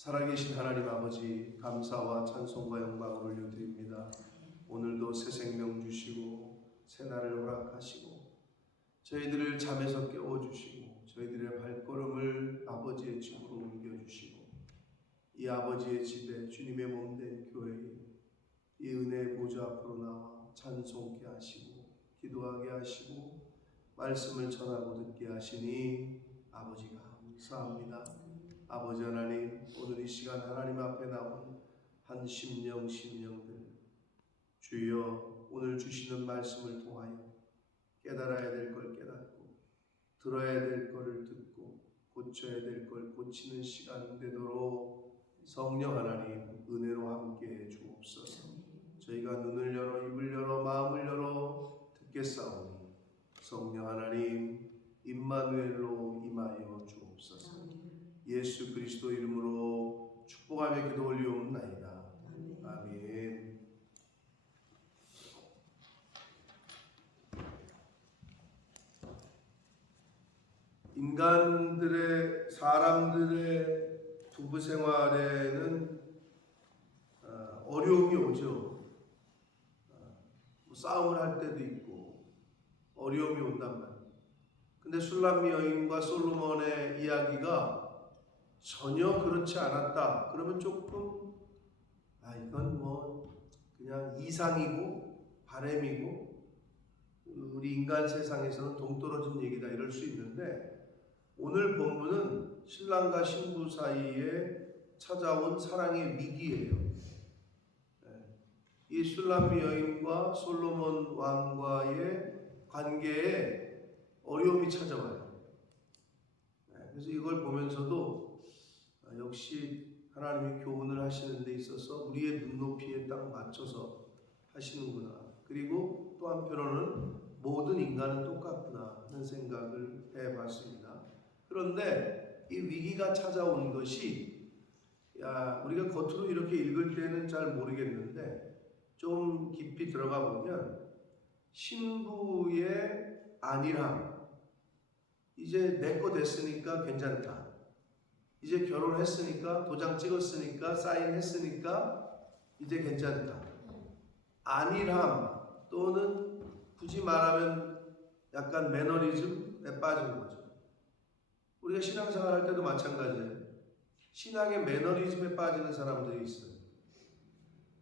살아계신 하나님 아버지, 감사와 찬송과 영광을 올려드립니다. 오늘도 새 생명 주시고 새 날을 허락하시고 저희들을 잠에서 깨워주시고 저희들의 발걸음을 아버지의 집으로 옮겨주시고 이 아버지의 집에 주님의 몸된 교회에 이 은혜의 보좌 앞으로 나와 찬송케 하시고 기도하게 하시고 말씀을 전하고 듣게 하시니 아버지가 감사합니다. 아버지 하나님, 오늘 이 시간 하나님 앞에 나온 한 심령들 주여 오늘 주시는 말씀을 통하여 깨달아야 될 걸 깨닫고 들어야 될 것을 듣고 고쳐야 될 걸 고치는 시간 되도록 성령 하나님 은혜로 함께해 주옵소서. 저희가 눈을 열어 입을 열어 마음을 열어 듣겠사오니 성령 하나님 임마누엘로 임하여 주옵소서. 예수 그리스도 이름으로 축복하며 기도 올리옵나이다. 아멘. 사람들의 부부 생활에는 어려움이 오죠. 싸움을 할 때도 있고 어려움이 온단 말이에요. 근데 술람미 여인과 솔로몬의 이야기가 전혀 그렇지 않았다. 그러면 조금 이건 뭐 그냥 이상이고 바램이고 우리 인간 세상에서는 동떨어진 얘기다 이럴 수 있는데 오늘 본문은 신랑과 신부 사이에 찾아온 사랑의 위기예요. 이 술람미 여인과 솔로몬 왕과의 관계에 어려움이 찾아와요. 그래서 이걸 보면서도 역시 하나님이 교훈을 하시는 데 있어서 우리의 눈높이에 딱 맞춰서 하시는구나. 그리고 또 한편으로는 모든 인간은 똑같구나 하는 생각을 해봤습니다. 그런데 이 위기가 찾아온 것이 우리가 겉으로 이렇게 읽을 때는 잘 모르겠는데 좀 깊이 들어가 보면 신부의 안일함, 이제 내 거 됐으니까 괜찮다. 이제 결혼했으니까 도장 찍었으니까 사인했으니까 이제 괜찮다. 안일함 또는 굳이 말하면 약간 매너리즘에 빠진 거죠. 우리가 신앙생활 할 때도 마찬가지예요. 신앙의 매너리즘에 빠지는 사람들이 있어요.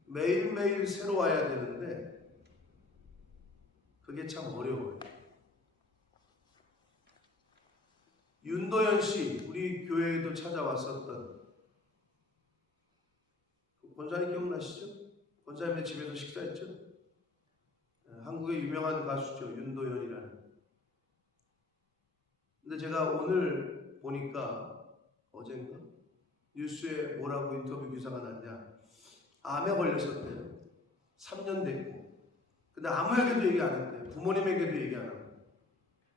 매일매일 새로 와야 되는데 그게 참 어려워요. 윤도현 씨, 우리 교회에도 찾아왔었던 권사님 기억나시죠? 권사님의 집에서 식사했죠? 한국의 유명한 가수죠. 윤도현이라는. 근데 제가 오늘 보니까 어젠가 뉴스에 뭐라고 인터뷰 기사가 났냐. 암에 걸렸었대요. 3년 됐고. 근데 아무에게도 얘기 안 했대요. 부모님에게도 얘기 안 하고.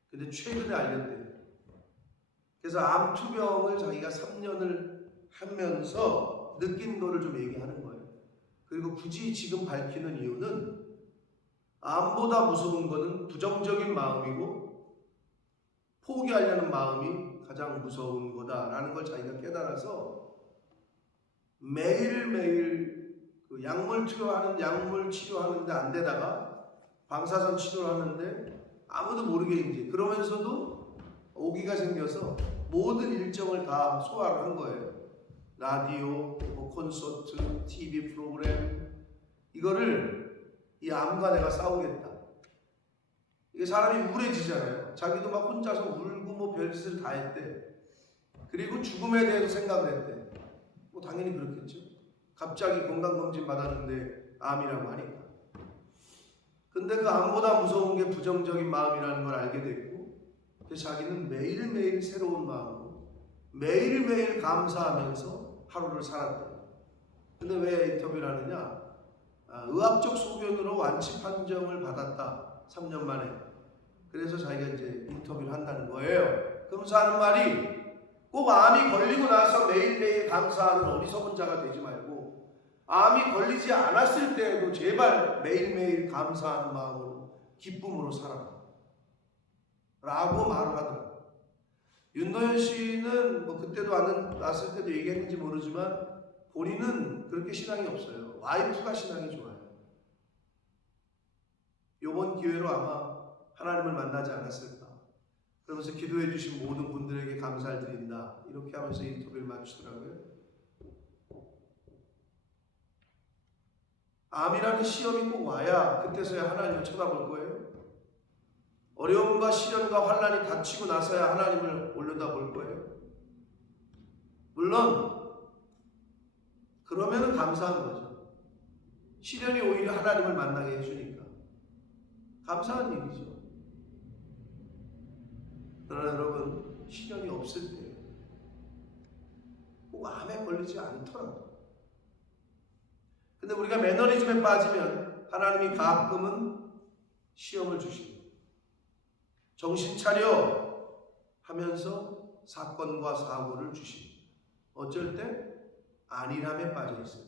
근데 최근에 알렸대요. 그래서 암 투병을 자기가 3년을 하면서 느낀 거를 좀 얘기하는 거예요. 그리고 굳이 지금 밝히는 이유는 암보다 무서운 거는 부정적인 마음이고 포기하려는 마음이 가장 무서운 거다라는 걸 자기가 깨달아서 매일매일 그 약물 치료하는데 안 되다가 방사선 치료를 하는데 아무도 모르게 이제 그러면서도 오기가 생겨서 모든 일정을 다 소화를 한 거예요. 라디오, 콘서트, TV 프로그램 이거를 이 암과 내가 싸우겠다. 이게 사람이 우울해지잖아요. 자기도 막 혼자서 울고 뭐 별짓을 다 했대. 그리고 죽음에 대해서 생각을 했대. 뭐 당연히 그렇겠죠. 갑자기 건강검진 받았는데 암이라고 하니까. 근데 그 암보다 무서운 게 부정적인 마음이라는 걸 알게 됐고 그래서 자기는 매일매일 새로운 마음으로 매일매일 감사하면서 하루를 살았대요. 근데 왜 인터뷰를 하느냐? 의학적 소견으로 완치 판정을 받았다. 3년 만에. 그래서 자기가 이제 인터뷰를 한다는 거예요. 그러면서 하는 말이 꼭 암이 걸리고 나서 매일매일 감사하는 어리석은 자가 되지 말고 암이 걸리지 않았을 때에도 제발 매일매일 감사하는 마음으로 기쁨으로 살아라. 라고 말을 하더라고요. 윤도현 씨는 뭐 그때도 왔을 때도 얘기했는지 모르지만 본인은 그렇게 신앙이 없어요. 와이프가 신앙이 좋아요. 요번 기회로 아마 하나님을 만나지 않았을까. 그러면서 기도해 주신 모든 분들에게 감사를 드린다. 이렇게 하면서 인터뷰를 마치더라고요. 암이라는 시험이 꼭 와야 그때서야 하나님을 쳐다볼 거예요. 어려움과 시련과 환난이 닥치고 나서야 하나님을 올려다볼 거예요. 물론 그러면은 감사한 거죠. 시련이 오히려 하나님을 만나게 해주니까 감사한 일이죠. 그러나 여러분, 시련이 없을 때 꼭 암에 걸리지 않더라도, 근데 우리가 매너리즘에 빠지면 하나님이 가끔은 시험을 주시고 정신 차려 하면서 사건과 사고를 주시고 어쩔 때 안일함에 빠져 있어요.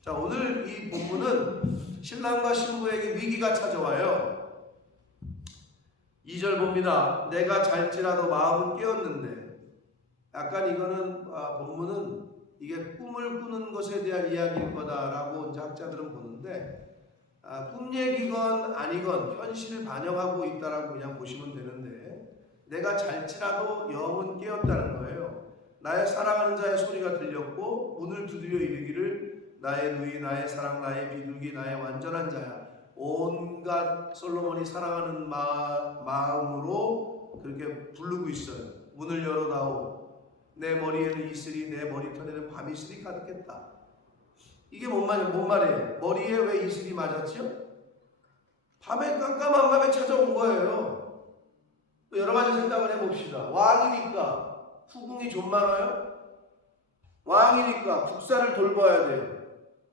자, 오늘 이 본문은 신랑과 신부에게 위기가 찾아와요. 2절 봅니다. 내가 잘지라도 마음은 깨었는데, 약간 이거는 본문은 이게 꿈을 꾸는 것에 대한 이야기일 거다라고 이제 학자들은 보는데, 꿈 얘기건 아니건 현실을 반영하고 있다라고 그냥 보시면 되는데, 내가 잘지라도 영은 깨었다는 거예요. 나의 사랑하는 자의 소리가 들렸고 문을 두드려 이르기를 나의 누이, 나의 사랑, 나의 비둘기, 나의 완전한 자야. 온갖 솔로몬이 사랑하는 마음으로 그렇게 부르고 있어요. 문을 열어다오. 내 머리에는 이슬이, 내 머리털에는 밤이슬이 가득했다. 이게 뭔 말이에요? 머리에 왜 이슬이 맞았죠? 밤에, 깜깜한 밤에 찾아온 거예요. 여러 가지 생각을 해봅시다. 왕이니까 후궁이 좀 많아요? 왕이니까 국사를 돌봐야 돼요.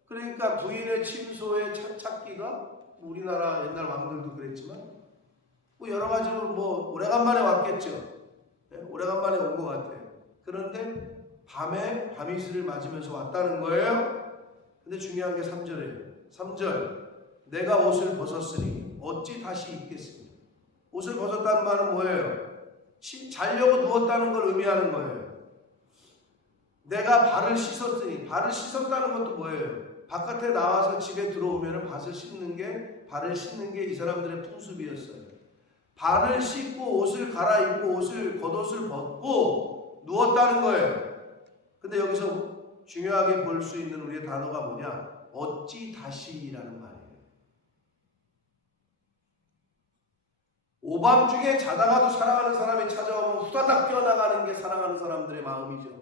그러니까 부인의 침소에 찾기가, 우리나라 옛날 왕들도 그랬지만 뭐 여러 가지로 뭐 오래간만에 왔겠죠. 네? 오래간만에 온 것 같아요. 그런데 밤에 밤이슬을 맞으면서 왔다는 거예요. 근데 중요한 게 3절이에요. 3절, 내가 옷을 벗었으니 어찌 다시 입겠으니. 옷을 벗었다는 말은 뭐예요? 자려고 누웠다는 걸 의미하는 거예요. 내가 발을 씻었으니, 발을 씻었다는 것도 뭐예요? 바깥에 나와서 집에 들어오면 발을 씻는 게 이 사람들의 풍습이었어요. 발을 씻고 옷을 갈아입고 겉옷을 벗고 누웠다는 거예요. 근데 여기서 중요하게 볼 수 있는 우리의 단어가 뭐냐? 어찌 다시라는 말이에요. 오밤중에 자다가도 사랑하는 사람이 찾아오면 후다닥 뛰어나가는 게 사랑하는 사람들의 마음이죠.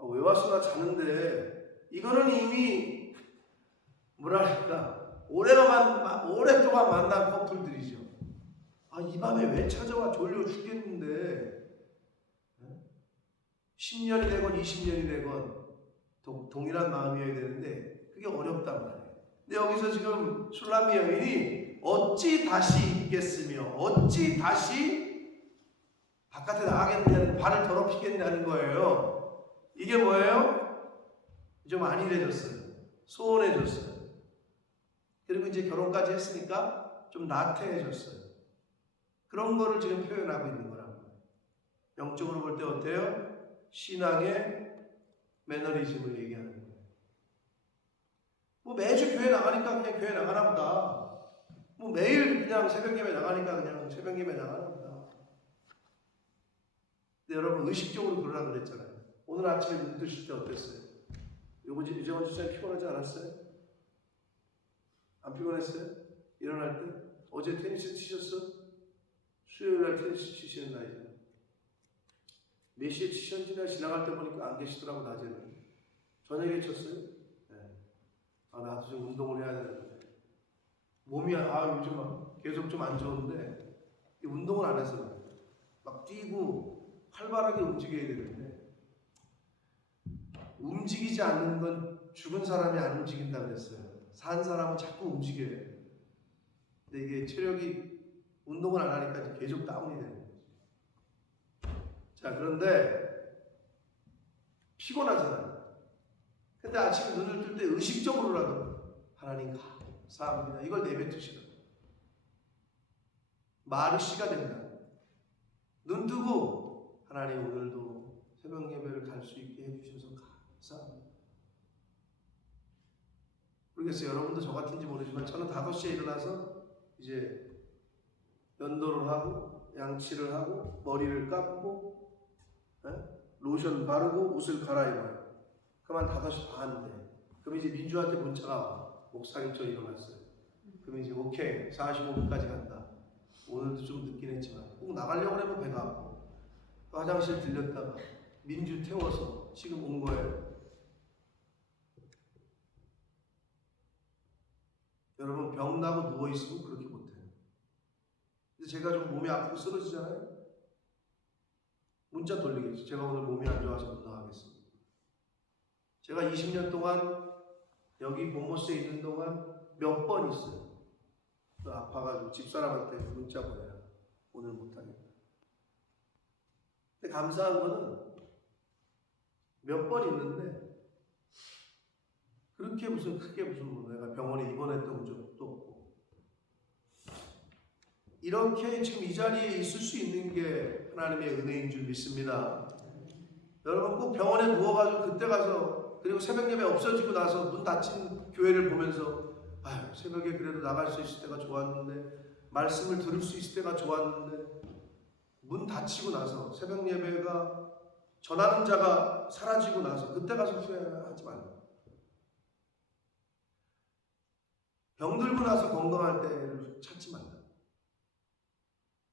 왜 왔어? 나 자는데. 이거는 이미 뭐랄까 오랫동안 만난 커플들이죠. 이 밤에 왜 찾아와? 졸려 죽겠는데. 10년이 되건 20년이 되건 동일한 마음이어야 되는데 그게 어렵단 말이에요. 근데 여기서 지금 술람미 여인이 어찌 다시 입겠으며 어찌 다시 바깥에 나가겠냐는, 발을 더럽히겠냐는 거예요. 이게 뭐예요? 좀 안일해졌어요. 소원해졌어요. 그리고 이제 결혼까지 했으니까 좀 나태해졌어요. 그런 거를 지금 표현하고 있는 거라고. 영적으로 볼 때 어때요? 신앙의 매너리즘을 얘기하는 거예요. 뭐 매주 교회 나가니까 그냥 교회 나가나 보다. 뭐 매일 그냥 새벽예배 나가니까 그냥 새벽예배 나가나 보다. 근데 여러분 의식적으로 그러라 그랬잖아요. 오늘 아침에 눈 뜨실 때 어땠어요? 이정원 주사님 피곤하지 않았어요? 안 피곤했어요? 일어날 때? 어제 테니스 치셨어? 수요일날 테니스 치시는 날이잖아요. 몇 시에 치셨는지 지나갈 때 보니까 안 계시더라고. 낮에는. 저녁에 쳤어요? 네. 나도 좀 운동을 해야 되는데 몸이 요즘 계속 좀 안 좋은데 운동을 안 해서 그래요. 막 뛰고 활발하게 움직여야 되는데 움직이지 않는 건 죽은 사람이 안 움직인다 그랬어요. 산 사람은 자꾸 움직여요. 근데 이게 체력이 운동을 안 하니까 계속 다운이 되는 거죠. 자, 그런데 피곤하잖아요. 근데 아침에 눈을 뜰 때 의식적으로라도 하나님 감사합니다. 이걸 내뱉으시라고. 마르시가 된다. 눈 뜨고 하나님 오늘도 새벽 예배를 갈 수 있게 해주셔서 감사합니다. 모르겠어요. 여러분도 저 같은지 모르지만 저는 5시에 일어나서 이제 면도를 하고 양치를 하고 머리를 감고 로션 바르고 옷을 갈아입어요. 그만 5시 반 돼. 그럼 이제 민주한테 문자가 와. 목사님 저 일어났어요. 그럼 이제 오케이 45분까지 간다. 오늘도 좀 늦긴 했지만 꼭 나가려고 하면 배가 아프고 화장실 들렸다가 민주 태워서 지금 온 거예요. 여러분 병 나고 누워있으면 그렇게 못해요. 근데 제가 좀 몸이 아프고 쓰러지잖아요. 문자 돌리겠죠. 제가 오늘 몸이 안 좋아서 못 나가겠습니다. 제가 20년 동안 여기 본모스에 있는 동안 몇 번 있어요. 아파가지고 집사람한테 문자 보내라. 오늘 못하겠다. 근데 감사한 거는 몇 번 있는데 그렇게 무슨 크게 무슨 내가 병원에 입원했던 적도 없고 이렇게 지금 이 자리에 있을 수 있는 게 하나님의 은혜인 줄 믿습니다. 여러분 꼭 병원에 누워가지고 그때 가서 그리고 새벽 예배 없어지고 나서 문 닫힌 교회를 보면서 아유 새벽에 그래도 나갈 수 있을 때가 좋았는데 말씀을 들을 수 있을 때가 좋았는데 문 닫히고 나서 새벽 예배가 전하는 자가 사라지고 나서 그때 가서 후회하지 말라. 병들고 나서 건강할 때를 찾지 말라.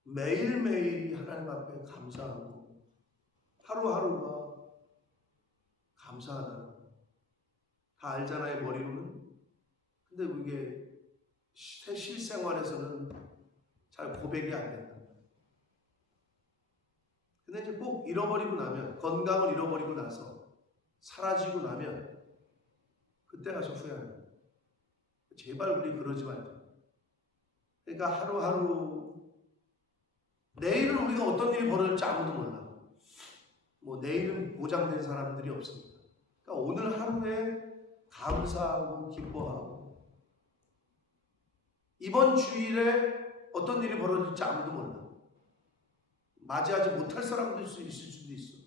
매일매일이 하나님 앞에 감사하고 하루하루가 감사하다. 다 알잖아요, 머리로는. 근데 이게 실생활에서는 잘 고백이 안 된다. 근데 이제 꼭 잃어버리고 나면, 건강을 잃어버리고 나서 사라지고 나면 그때 가서 후회합니다. 제발 우리 그러지 말자. 그러니까 하루하루 내일은 우리가 어떤 일이 벌어질지 아무도 몰라. 뭐 내일은 보장된 사람들이 없습니다. 그러니까 오늘 하루에 감사하고 기뻐하고 이번 주일에 어떤 일이 벌어질지 아무도 몰라. 맞이하지 못할 사람도 있을 수도 있어.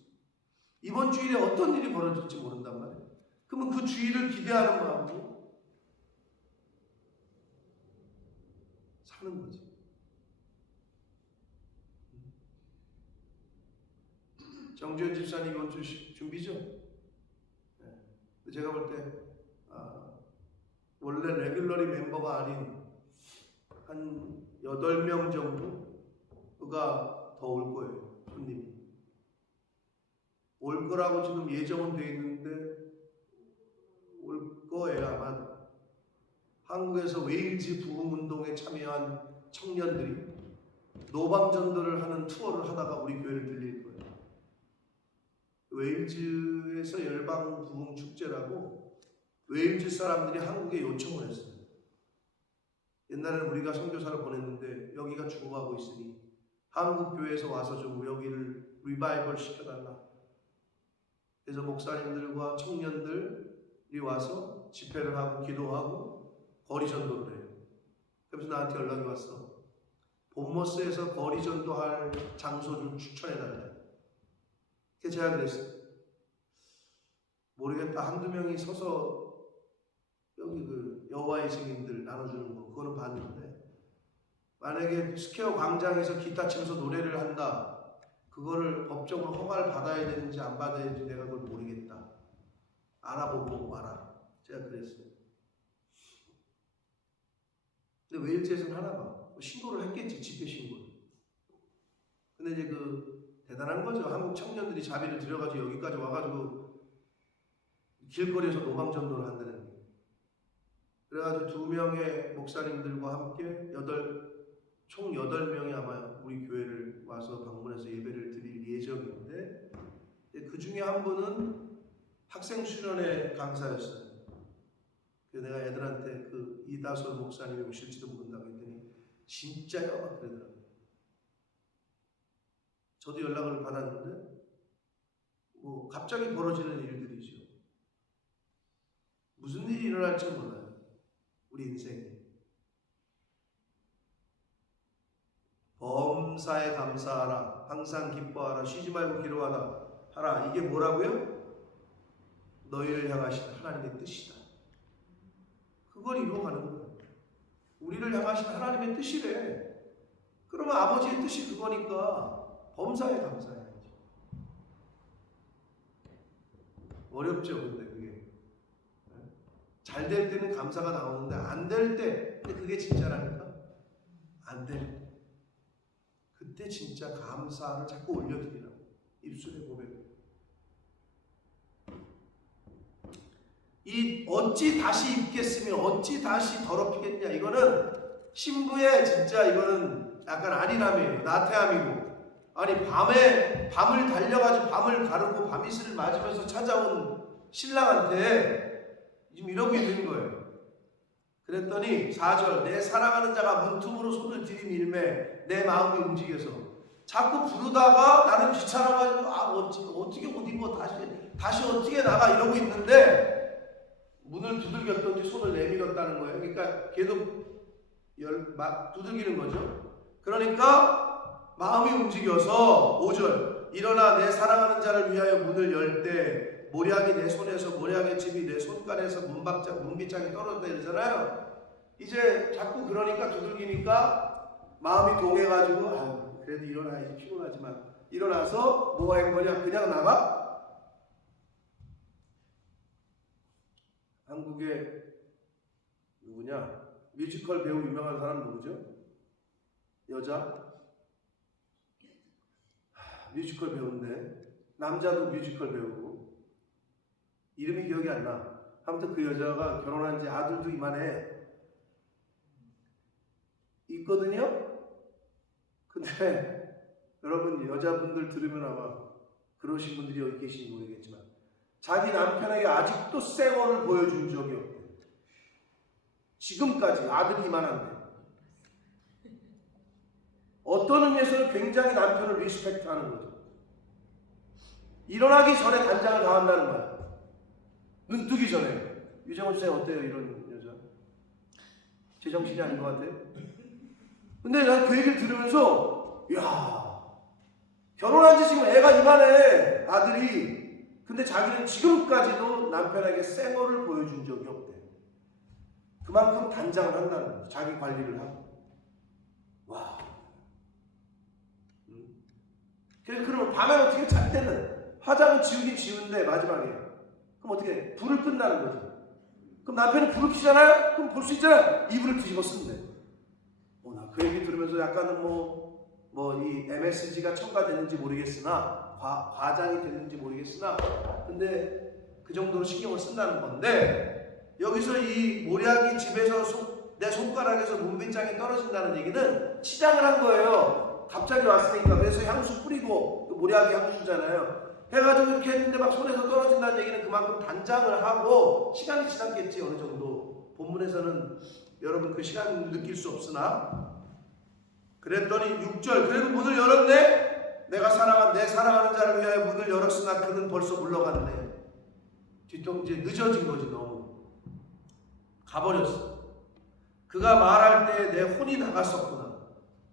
이번 주일에 어떤 일이 벌어질지 모른단 말이에요. 그러면 그 주일을 기대하는 마음으로 사는 거지. 정주현 집사님 이번 주 준비죠? 네. 제가 볼 때 원래 레귤러리 멤버가 아닌 한 8명 정도가 더 올 거예요. 손님이. 올 거라고 지금 예정은 돼 있는데 올 거예요. 아마 한국에서 웨일즈 부흥운동에 참여한 청년들이 노방전도를 하는 투어를 하다가 우리 교회를 들릴 거예요. 웨일즈에서 열방 부흥 축제라고 웨일즈 사람들이 한국에 요청을 했어요. 옛날에는 우리가 선교사를 보냈는데 여기가 죽어가고 있으니 한국 교회에서 와서 좀 여기를 리바이벌 시켜달라. 그래서 목사님들과 청년들이 와서 집회를 하고 기도하고 거리 전도를 해요. 그래서 나한테 연락이 왔어. 본머스에서 거리 전도할 장소 좀 추천해달래. 그래서 제가 그랬어요. 모르겠다. 한두 명이 서서 여기 그 여호와의 증인들 나눠주는 거 그거는 봤는데 만약에 스퀘어 광장에서 기타 치면서 노래를 한다. 그거를 법적으로 허가를 받아야 되는지 안 받아야 되는지 내가 그걸 모르겠다. 알아보고 와라. 제가 그랬어요. 근데 웨일즈에서는 하나 봐. 신고를 했겠지. 집회 신고를. 근데 이제 그 대단한 거죠. 한국 청년들이 자비를 들여가지고 여기까지 와가지고 길거리에서 노방전도를 한다는 게. 그래가지고 2명의 목사님들과 함께 총 8명이 아마 우리 교회를 와서 방문해서 예배를 드릴 예정인데 그 중에 한 분은 학생 수련회 강사였어요. 그래서 내가 애들한테 그 이다솔 목사님이 오실지도 모른다고 했더니 진짜요? 막 그러더라고요. 저도 연락을 받았는데 뭐 갑자기 벌어지는 일들이죠. 무슨 일이 일어날지 몰라요. 우리 인생에. 범사에 감사하라. 항상 기뻐하라. 쉬지 말고 기도하라. 하라. 이게 뭐라고요? 너희를 향하신 하나님의 뜻이다. 그걸 이루어가는 거예요. 우리를 향하신 하나님의 뜻이래. 그러면 아버지의 뜻이 그거니까 범사에 감사해야지. 어렵죠, 근데 그게. 잘 될 때는 감사가 나오는데 안 될 때, 근데 그게 진짜라니까. 안 될 때. 그때 진짜 감사를 자꾸 올려드리라고. 입술에 고백을. 이 어찌 다시 입겠으며 어찌 다시 더럽히겠냐. 이거는 신부의 진짜 이거는 약간 안일함이에요. 나태함이고. 아니 밤을 달려가지고 밤을 가르고 밤이슬을 맞으면서 찾아온 신랑한테 지금 이러고 있는 거예요. 그랬더니 4절 내 사랑하는 자가 문틈으로 손을 들이밀매 내 마음이 움직여서 자꾸 부르다가 나는 귀찮아가지고 어떻게 옷 입어 다시 어떻게 나가 이러고 있는데 문을 두들겼던지 손을 내밀었다는 거예요. 그러니까 계속 막 두들기는 거죠. 그러니까 마음이 움직여서 5절 일어나 내 사랑하는 자를 위하여 문을 열 때 모략이 내 손에서 모략의 집이 내 손간에서 문빗장이 떨어졌다 이러잖아요. 이제 자꾸 그러니까 두들기니까 마음이 동해가지고 그래도 일어나야지 피곤하지만 일어나서 뭐가 한 거냐 그냥 나가? 한국의 누구냐? 뮤지컬 배우 유명한 사람 누구죠? 여자? 뮤지컬 배우인데 남자도 뮤지컬 배우고 이름이 기억이 안 나. 아무튼 그 여자가 결혼한 지 아들도 이만해 있거든요. 근데 여러분 여자분들 들으면 아마 그러신 분들이 여기 계신지 모르겠지만 자기 남편에게 아직도 쌩얼을 보여준 적이 없대. 지금까지 아들이 이만한데. 어떤 의미에서는 굉장히 남편을 리스펙트하는 거죠. 일어나기 전에 단장을 당한다는 거야. 눈 뜨기 전에. 유정원 씨 어때요 이런 여자? 제정신이 아닌 것 같아요. 근데 난 그 얘기를 들으면서 야 결혼한 지 지금 애가 이만해 아들이. 근데 자기는 지금까지도 남편에게 쌩얼을 보여준 적이 없대. 그만큼 단장을 한다는 거죠. 자기 관리를 하고. 와. 그래서 그러면 밤에 어떻게 잘 때는 화장은 지우긴 지우는데 마지막에 그럼 어떻게 해? 불을 끈다는 거죠. 그럼 남편이 불을 켜잖아요? 그럼 볼 수 있잖아요. 이불을 뒤집어 쓰면 돼. 나 그 얘기 들으면서 약간은 이 MSG가 첨가됐는지 모르겠으나 과장이 됐는지 모르겠으나 근데 그 정도로 신경을 쓴다는 건데 여기서 이 모략이 집에서 내 손가락에서 문빗장이 떨어진다는 얘기는 치장을 한 거예요. 갑자기 왔으니까. 그래서 향수 뿌리고 모략이 향수잖아요. 해가지고 이렇게 했는데 막 손에서 떨어진다는 얘기는 그만큼 단장을 하고 시간이 지났겠지 어느 정도. 본문에서는 여러분 그 시간을 느낄 수 없으나 그랬더니 6절 그래도 문을 열었네. 내 사랑하는 자를 위하여 문을 열었으나 그는 벌써 물러갔네. 뒤통수에 늦어진 거지. 너무 가버렸어. 그가 말할 때 내 혼이 나갔었구나.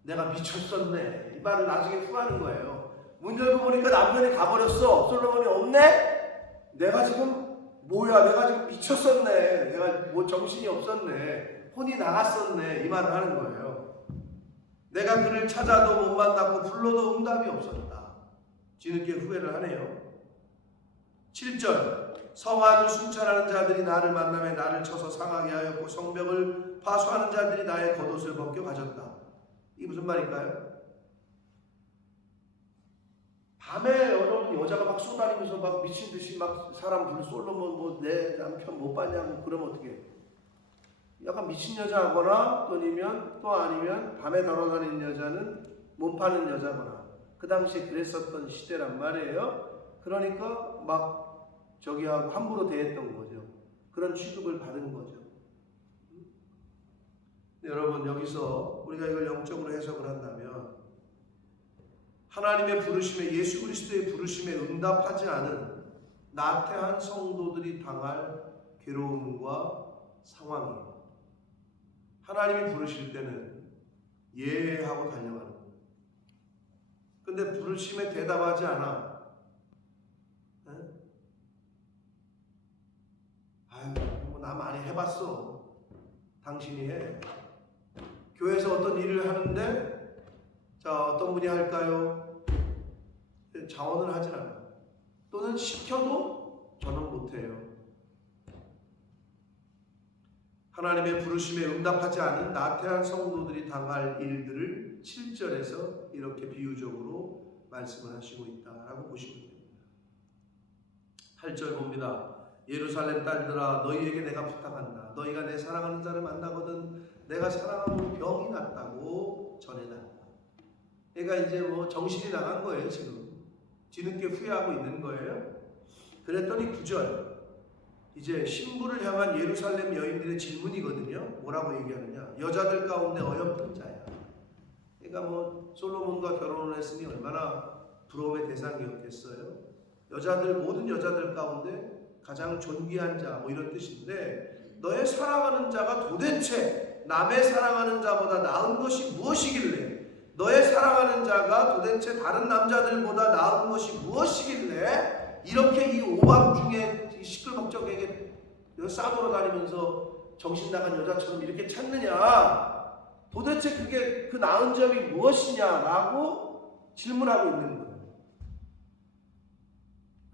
내가 미쳤었네. 이 말을 나중에 후하는 거예요. 문 열고 보니까 남편이 가버렸어. 솔로몬이 없네. 내가 지금 내가 지금 미쳤었네. 내가 정신이 없었네. 혼이 나갔었네. 이 말을 하는 거예요. 내가 그를 찾아도 못 만났고 불러도 응답이 없었다. 뒤늦게 후회를 하네요. 7절 성하는 순찰하는 자들이 나를 만나며 나를 쳐서 상하게 하였고 성벽을 파수하는 자들이 나의 겉옷을 벗겨 가졌다. 이게 무슨 말일까요? 밤에 여자가 막 쏘다니면서 막 미친듯이 막 사람 불러 솔로몬 내 남편 못 봤냐고 그러면 어떻게 해? 약간 미친 여자거나 또 아니면 밤에 돌아다니는 여자는 몸 파는 여자거나 그 당시에 그랬었던 시대란 말이에요. 그러니까 막 저기하고 함부로 대했던 거죠. 그런 취급을 받은 거죠. 여러분 여기서 우리가 이걸 영적으로 해석을 한다면 하나님의 부르심에 예수 그리스도의 부르심에 응답하지 않은 나태한 성도들이 당할 괴로움과 상황이에요. 하나님이 부르실 때는 예하고 달려가는 거예요. 근데 부르심에 대답하지 않아. 에? 아유, 뭐 나 많이 해봤어. 당신이 해. 교회에서 어떤 일을 하는데, 자, 어떤 분이 할까요? 자원을 하진 않아. 또는 시켜도 저는 못해요. 하나님의 부르심에 응답하지 않은 나태한 성도들이 당할 일들을 7절에서 이렇게 비유적으로 말씀을 하시고 있다라고 보시면 됩니다. 8절 봅니다. 예루살렘 딸들아, 너희에게 내가 부탁한다. 너희가 내 사랑하는 자를 만나거든 내가 사랑하는 병이 났다고 전해달라. 얘가 이제 뭐 정신이 나간 거예요. 지금 뒤늦게 후회하고 있는 거예요. 그랬더니 9절, 이제 신부를 향한 예루살렘 여인들의 질문이거든요. 뭐라고 얘기하느냐? 여자들 가운데 어여쁜 자야. 그러니까 뭐 솔로몬과 결혼을 했으니 얼마나 부러움의 대상이었겠어요. 여자들, 모든 여자들 가운데 가장 존귀한 자, 뭐 이런 뜻인데, 너의 사랑하는 자가 도대체 남의 사랑하는 자보다 나은 것이 무엇이길래, 너의 사랑하는 자가 도대체 다른 남자들보다 나은 것이 무엇이길래 이렇게 이 오밤중에 시끌벅적하게 싸돌아 다니면서 정신 나간 여자처럼 이렇게 찾느냐, 도대체 그게 그 나은 점이 무엇이냐라고 질문하고 있는 거예요.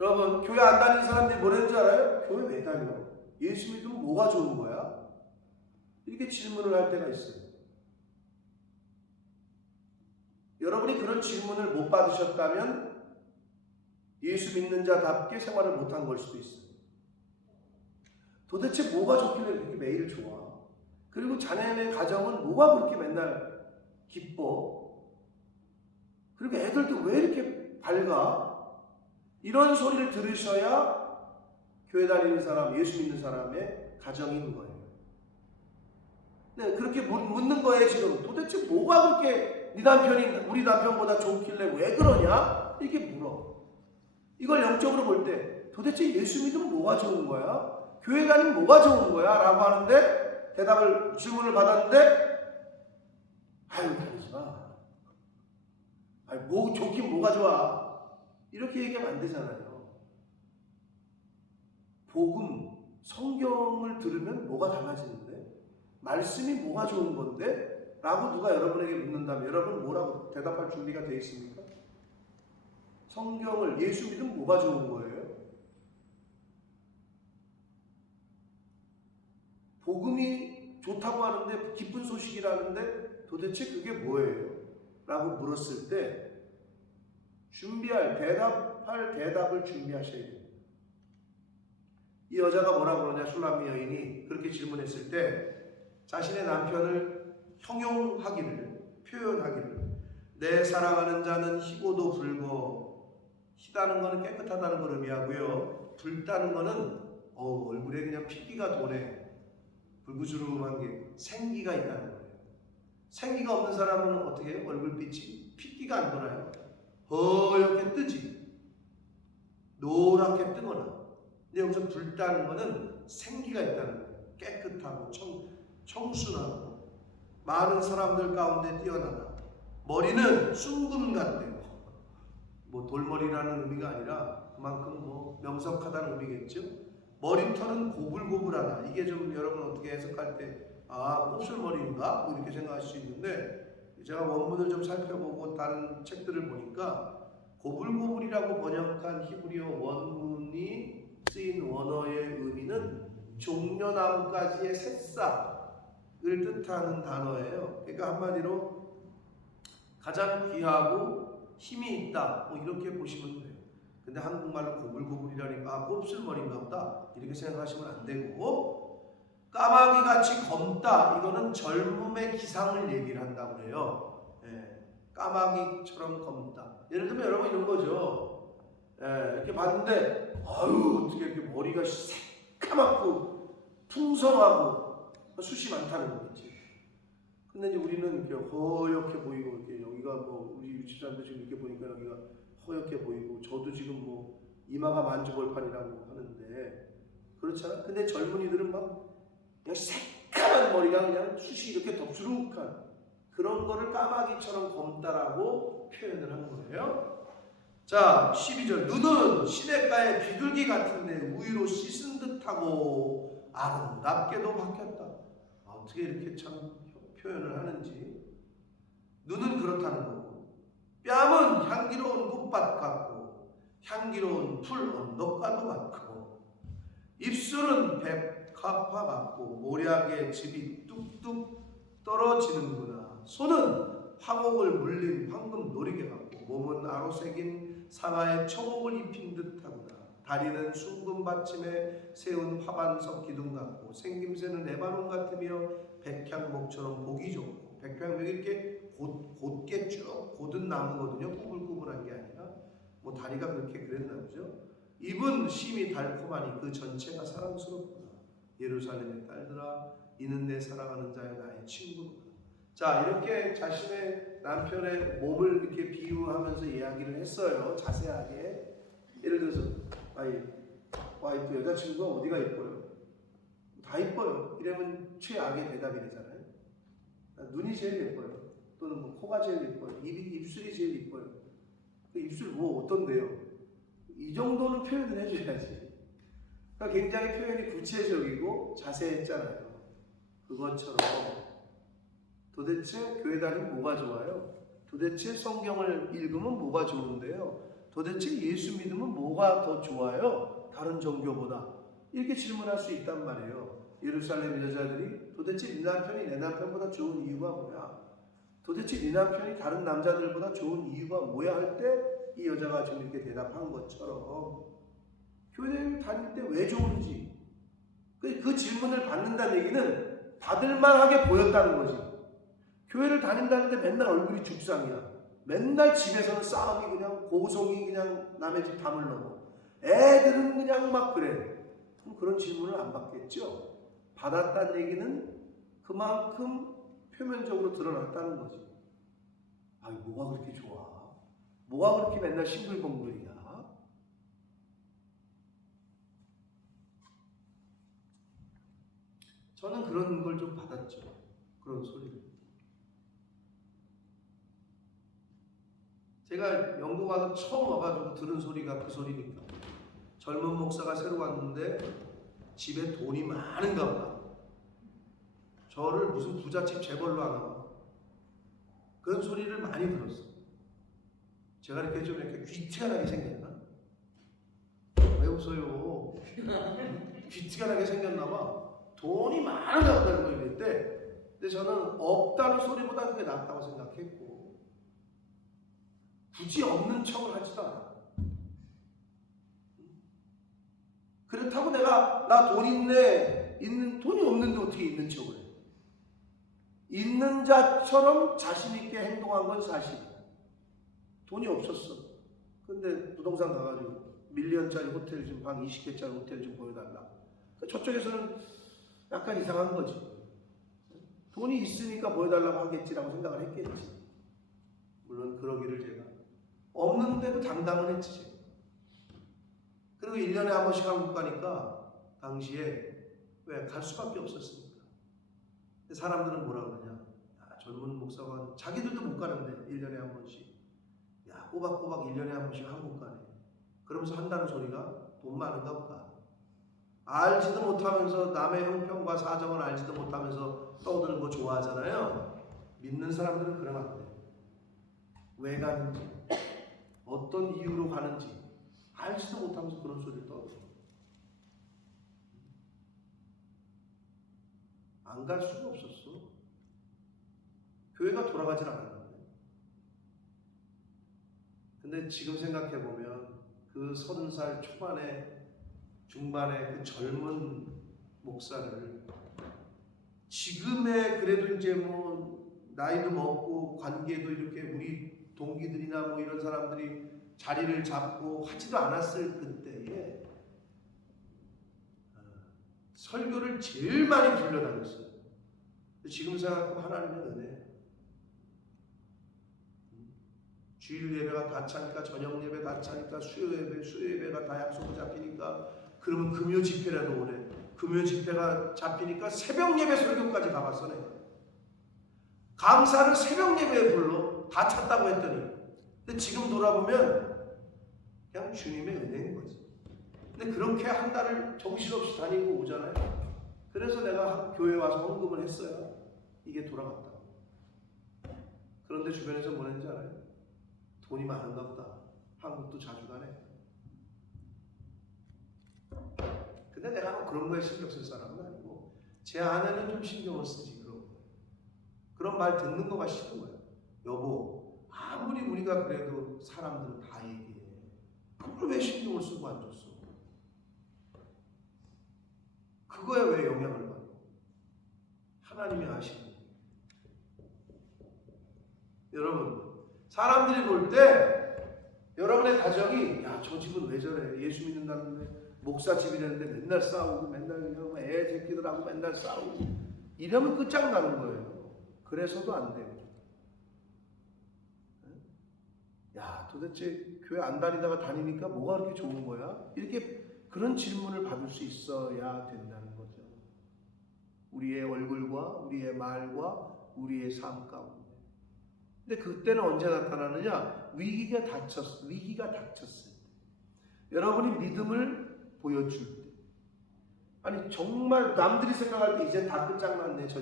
여러분, 교회 안 다니는 사람들이 뭐라는 줄 알아요? 교회 왜 다녀? 예수 믿으면 뭐가 좋은 거야? 이렇게 질문을 할 때가 있어요. 여러분이 그런 질문을 못 받으셨다면 예수 믿는 자답게 생활을 못한 걸 수도 있어요. 도대체 뭐가 좋길래 그렇게 매일 좋아? 그리고 자네네 가정은 뭐가 그렇게 맨날 기뻐? 그리고 애들도 왜 이렇게 밝아? 이런 소리를 들으셔야 교회 다니는 사람, 예수 믿는 사람의 가정인 거예요. 네, 그렇게 묻는 거예요. 지금 도대체 뭐가 그렇게 네 남편이 우리 남편보다 좋길래 왜 그러냐? 이렇게 물어. 이걸 영적으로 볼 때 도대체 예수 믿으면 뭐가 좋은 거야? 교회 다니면 뭐가 좋은 거야? 라고 하는데, 질문을 받았는데, 아유, 다니지 마. 아유, 뭐 좋긴 뭐가 좋아? 이렇게 얘기하면 안 되잖아요. 복음, 성경을 들으면 뭐가 달라지는데? 말씀이 뭐가 좋은 건데? 라고 누가 여러분에게 묻는다면 여러분 뭐라고 대답할 준비가 되어 있습니까? 성경을, 예수 믿으면 뭐가 좋은 거예요? 복음이 좋다고 하는데, 기쁜 소식이라는데 도대체 그게 뭐예요? 라고 물었을 때 대답할 대답을 준비하셔야 돼요. 이 여자가 뭐라 그러냐? 슐라미 여인이 그렇게 질문했을 때 자신의 남편을 형용하기를, 표현하기를, 내 사랑하는 자는 희고도 붉어. 희다는 것은 깨끗하다는 걸 의미하고요, 붉다는 것은 얼굴에 그냥 핏기가 도네. 불구스름한 게 생기가 있다는 거예요. 생기가 없는 사람은 어떻게 해요? 얼굴빛이 핏기가 안 돌아요. 허옇게 뜨지. 노랗게 뜨거나. 근데 여기서 붉다는 것은 생기가 있다는 거예요. 깨끗하고 청순하고 많은 사람들 가운데 뛰어나다. 머리는 숭금 같대요. 뭐 돌머리라는 의미가 아니라 그만큼 뭐 명석하다는 의미겠죠. 머리털은 고불고불하다. 이게 좀 여러분 어떻게 해석할 때 곱슬머리인가? 뭐 이렇게 생각할 수 있는데, 제가 원문을 좀 살펴보고 다른 책들을 보니까 고불고불이라고 번역한 히브리어 원문이 쓰인 원어의 의미는 종려나무가지의 새싹을 뜻하는 단어예요. 그러니까 한마디로 가장 귀하고 힘이 있다, 뭐 이렇게 보시면 돼요. 근데 한국말로 고불고불이라니까 곱슬머리인가 보다 이렇게 생각하시면 안 되고, 까마귀같이 검다, 이거는 젊음의 기상을 얘기를 한다고 해요. 까마귀처럼 검다. 예를 들면 여러분 이런 거죠. 이렇게 봤는데 아유, 어떻게 이렇게 머리가 새까맣고 풍성하고 숱이 많다는 거겠지. 근데 이제 우리는 이렇게 허옇게 보이고, 이렇게 여기가 뭐 우리 집사람도 지금 이렇게 보니까 여기가 허옇게 보이고, 저도 지금 뭐 이마가 만주벌판이라고 하는데 그렇잖아. 근데 젊은이들은 막 그냥 새까만 머리가 그냥 숱이 이렇게 덥수룩한 그런 거를 까마귀처럼 검다라고 표현을 한 거예요. 자, 12절. 눈은 시냇가의 비둘기 같은데 우유로 씻은 듯하고 아름답게도 바뀌었다. 어떻게 이렇게 참 표현을 하는지. 눈은 그렇다는 거고, 뺨은 향기로운 꽃밭 같고 향기로운 풀 언덕과도 같고, 입술은 백합화 같고 모략의 즙이 뚝뚝 떨어지는구나. 손은 화목을 물린 황금 노리개 같고, 몸은 아로새긴 상아의 초목을 입힌 듯하구나. 다리는 숭금 받침에 세운 화반석 기둥 같고, 생김새는 레바논 같으며 백향목처럼 보기 좋고. 백향목이 이렇게 곧게 쭉 곧은 나무거든요. 꾸불꾸불한 게 아니라. 뭐 다리가 그렇게 그랬나 보죠. 입은 심이 달콤하니 그 전체가 사랑스럽구나. 예루살렘의 딸들아, 이는 내 사랑하는 자여 나의 친구구나. 자, 이렇게 자신의 남편의 몸을 이렇게 비유하면서 이야기를 했어요. 자세하게. 예를 들어서 와이프 여자친구가 어디가 이뻐요? 다 이뻐요. 이러면 최악의 대답이 되잖아요. 눈이 제일 예뻐요. 또는 뭐 코가 제일 예뻐요. 입술이 제일 예뻐요. 그 입술 뭐 어떤데요? 이 정도는 표현을 해줘야지. 그러니까 굉장히 표현이 구체적이고 자세했잖아요. 그것처럼 도대체 교회 다니면 뭐가 좋아요? 도대체 성경을 읽으면 뭐가 좋은데요? 도대체 예수 믿으면 뭐가 더 좋아요? 다른 종교보다. 이렇게 질문할 수 있단 말이에요. 예루살렘 여자들이 도대체 네 남편이 내 남편보다 좋은 이유가 뭐야? 도대체 네 남편이 다른 남자들보다 좋은 이유가 뭐야? 할 때 이 여자가 지금 이렇게 대답한 것처럼 교회를 다닐 때 왜 좋은지 그 질문을 받는다는 얘기는 받을만하게 보였다는 거지. 교회를 다닌다는데 맨날 얼굴이 죽상이야. 맨날 집에서는 싸움이 그냥 고성이 그냥 남의 집 담을 넘어. 애들은 그냥 막 그래. 그럼 그런 질문을 안 받겠죠. 받았다는 얘기는 그만큼 표면적으로 드러났다는 거지. 아이 뭐가 그렇게 좋아? 뭐가 그렇게 맨날 싱글벙글이야? 저는 그런 걸 좀 받았죠. 그런 소리를. 제가 영국 와서 처음 와가지고 들은 소리가 그 소리니까. 젊은 목사가 새로 왔는데 집에 돈이 많은가 보다. 저를 무슨 부잣집 재벌로 하나 봐. 그런 소리를 많이 들었어. 제가 이렇게 좀 이렇게 귀티가 나게 생겼나? 왜 웃어요? 귀티가 나게 생겼나 봐. 돈이 많은가 보다는 거 이랬대. 근데 저는 없다는 소리보다 그게 낫다고 생각했고, 굳이 없는 척을 하지도 않아. 그렇다고 내가 나 돈 있네, 돈이 없는데 어떻게 있는 척을 해? 있는 자처럼 자신 있게 행동한 건 사실이야. 돈이 없었어. 근데 부동산 가가지고 밀리언짜리 호텔 좀 방 20개짜리 호텔 좀 보여달라. 저쪽에서는 약간 이상한 거지. 돈이 있으니까 보여달라고 하겠지라고 생각을 했겠지. 물론 그러기를 제가 없는데도 당당은 했지. 그리고 1년에 한 번씩 한국 가니까 당시에 왜 갈 수밖에 없었으니까. 근데 사람들은 뭐라 그러냐? 야, 젊은 목사가 자기들도 못 가는데 1년에 한 번씩. 야, 꼬박꼬박 1년에 한 번씩 한국 가네. 그러면서 한다는 소리가 돈 많은가 보다. 알지도 못하면서 남의 형편과 사정을 알지도 못하면서 떠드는 거 좋아하잖아요. 믿는 사람들은 그러면 안 돼. 왜 가는지, 어떤 이유로 가는지 알지도 못하면서 그런 소리를 떠들어. 안 갈 수가 없었어. 교회가 돌아가질 않았는데. 근데 지금 생각해보면 그 30살 초반에 중반에 그 젊은 목사를 지금의 그래도 이제 뭐 나이도 먹고 관계도 이렇게 우리 동기들이나 뭐 이런 사람들이 자리를 잡고 하지도 않았을 그때에 설교를 제일 많이 불러다녔어요. 지금 생각하면 하나님의 은혜. 주일 예배가 다 차니까, 저녁 예배 다 차니까, 수요 예배가 다 약속 잡히니까, 그러면 금요 집회라도 오래. 금요 집회가 잡히니까 새벽 예배 설교까지 가봤어 내가. 강사를 새벽 예배에 불러 다 찼다고 했더니, 근데 지금 돌아보면 그냥 주님의 은혜인 거지. 근데 그렇게 한 달을 정신없이 다니고 오잖아요. 그래서 내가 교회 와서 헌금을 했어요. 이게 돌아갔다. 그런데 주변에서 뭐랬는지 알아요? 돈이 많은가 보다. 한국도 자주 가네. 근데 내가 그런 거에 신경 쓸 사람은 아니고, 제 아내는 좀 신경을 쓰지. 그런 말 듣는 거가 싫은 거예요. 여보, 아무리 우리가 그래도 사람들은 다 얘기해. 그걸 왜 신경을 쓰고 앉았어? 그거에 왜 영향을 받아? 하나님이 아시는 거예요. 여러분, 사람들이 볼 때 여러분의 가정이, 야, 저 집은 왜 저래? 예수 믿는다는데 목사 집이라는데 맨날 싸우고, 맨날 그냥 애 새끼들하고 맨날 싸우고, 이러면 끝장나는 거예요. 그래서도 안 돼요. 야, 도대체 교회 안 다니다가 다니니까 뭐가 그렇게 좋은 거야? 이렇게 그런 질문을 받을 수 있어야 된다는 거죠. 우리의 얼굴과 우리의 말과 우리의 삶 가운데. 근데 그때는 언제 나타나느냐? 위기가 닥쳤을 때. 여러분이 믿음을 보여줄 때. 아니, 정말 남들이 생각할 때 이제 다 끝장났네, 저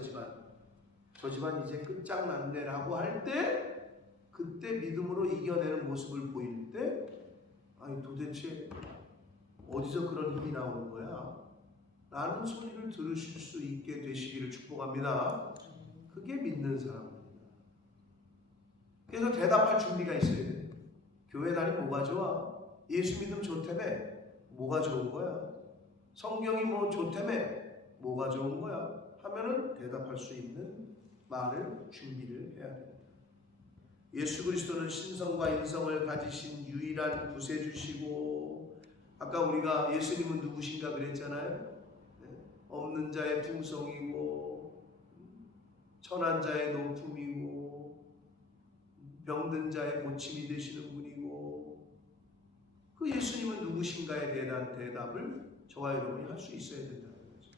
집안 이제 끝장났네 라고 할 때, 그때 믿음으로 이겨내는 모습을 보일 때, 아니 도대체 어디서 그런 힘이 나오는 거야? 라는 소리를 들으실 수 있게 되시기를 축복합니다. 그게 믿는 사람입니다. 그래서 대답할 준비가 있어야 돼요. 교회 다니 뭐가 좋아? 예수 믿음 좋다며? 뭐가 좋은 거야? 성경이 뭐 좋다며? 뭐가 좋은 거야? 하면은 대답할 수 있는 말을 준비를 해야 됩니다. 예수 그리스도는 신성과 인성을 가지신 유일한 구세주시고, 아까 우리가 예수님은 누구신가 그랬잖아요. 없는 자의 풍성이고, 천한 자의 높음이고, 병든 자의 고침이 되시는 분이고, 그 예수님은 누구신가에 대한 대답을 저와 여러분이 할 수 있어야 된다는 거죠.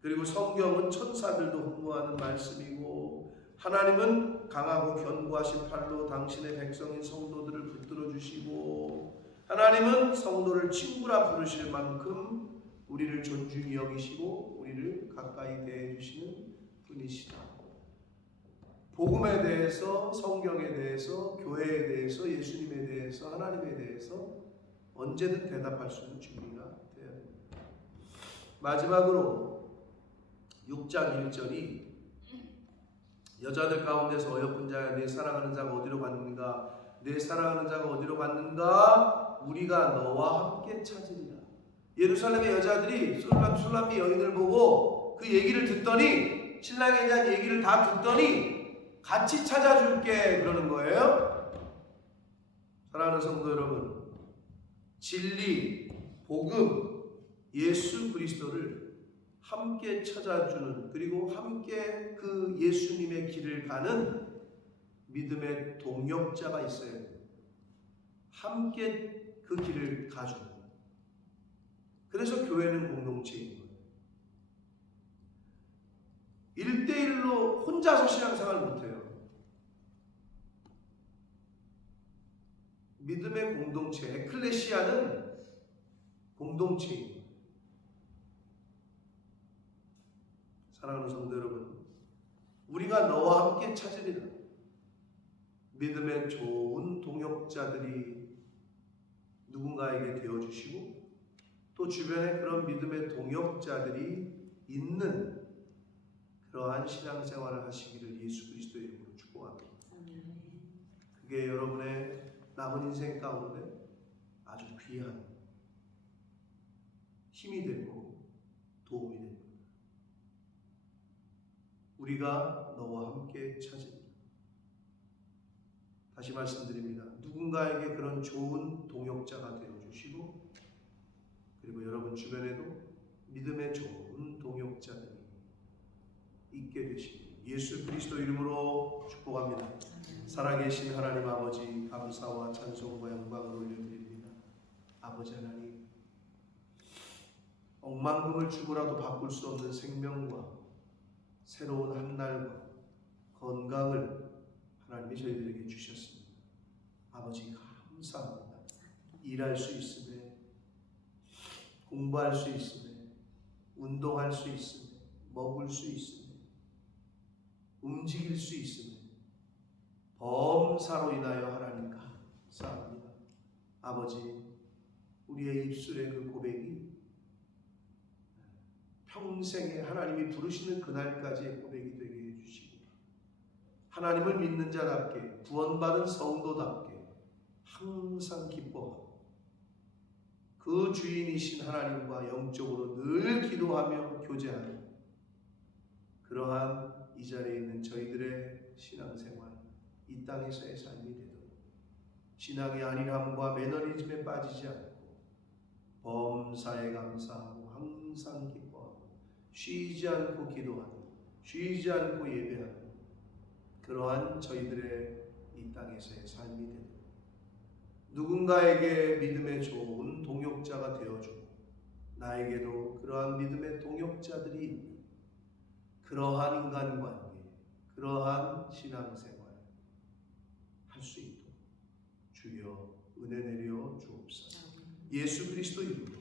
그리고 성경은 천사들도 흠모하는 말씀이고, 하나님은 강하고 견고하신 팔로 당신의 백성인 성도들을 붙들어 주시고, 하나님은 성도를 친구라 부르실 만큼 우리를 존중히 여기시고 우리를 가까이 대해 주시는 분이시다. 복음에 대해서, 성경에 대해서, 교회에 대해서, 예수님에 대해서, 하나님에 대해서 언제든 대답할 수 있는 준비가 되어야 됩니다. 마지막으로 6장 1절이 여자들 가운데서 어여쁜 자야, 내 사랑하는 자가 어디로 갔는가? 내 사랑하는 자가 어디로 갔는가? 우리가 너와 함께 찾으리라. 예루살렘의 여자들이 술람미 여인을 보고 그 얘기를 듣더니, 신랑에 대한 얘기를 다 듣더니 같이 찾아줄게 그러는 거예요. 사랑하는 성도 여러분, 진리, 복음, 예수 그리스도를 함께 찾아주는, 그리고 함께 그 예수님의 길을 가는 믿음의 동역자가 있어야 돼요. 함께 그 길을 가주는. 그래서 교회는 공동체인 거예요. 1대1로 혼자서 신앙생활 못해요. 믿음의 공동체, 에클레시아는 공동체입니다. 사랑하는 성도 여러분, 우리가 너와 함께 찾으리라. 믿음의 좋은 동역자들이 누군가에게 되어주시고, 또 주변에 그런 믿음의 동역자들이 있는 그러한 신앙생활을 하시기를 예수 그리스도의 이름으로 축복합니다. 그게 여러분의 남은 인생 가운데 아주 귀한 힘이 되고 도움이 됩니다. 우리가 너와 함께 찾으리라. 다시 말씀드립니다. 누군가에게 그런 좋은 동역자가 되어주시고, 그리고 여러분 주변에도 믿음의 좋은 동역자들이 있게 되시길 예수 그리스도 이름으로 축복합니다. 살아계신 하나님 아버지, 감사와 찬송과 영광을 올려드립니다. 아버지 하나님, 억만금을 주고라도 바꿀 수 없는 생명과 새로운 한 날과 건강을 하나님이 저희들에게 주셨습니다. 아버지 감사합니다. 일할 수 있으며 공부할 수 있으며 운동할 수 있으며 먹을 수 있으며 움직일 수 있으며 범사로 인하여 하나님 감사합니다. 아버지 우리의 입술의 그 고백이 평생에 하나님이 부르시는 그날까지의 고백이 되게 해주시고 하나님을 믿는 자답게 구원받은 성도답게 항상 기뻐하고 그 주인이신 하나님과 영적으로 늘 기도하며 교제하는 그러한 이 자리에 있는 저희들의 신앙생활, 이 땅에서의 삶이 되도록 신앙의 안일함과 매너리즘에 빠지지 않고 범사에 감사하고 항상 기뻐하고 쉬지 않고 기도하는 쉬지 않고 예배하는 그러한 저희들의 이 땅에서의 삶이 되도록 누군가에게 믿음의 좋은 동역자가 되어주고 나에게도 그러한 믿음의 동역자들이 있는 그러한 인간관계, 그러한 신앙생활 할 수 있도록 주여 은혜 내려 주옵소서. 예수 그리스도 이름으로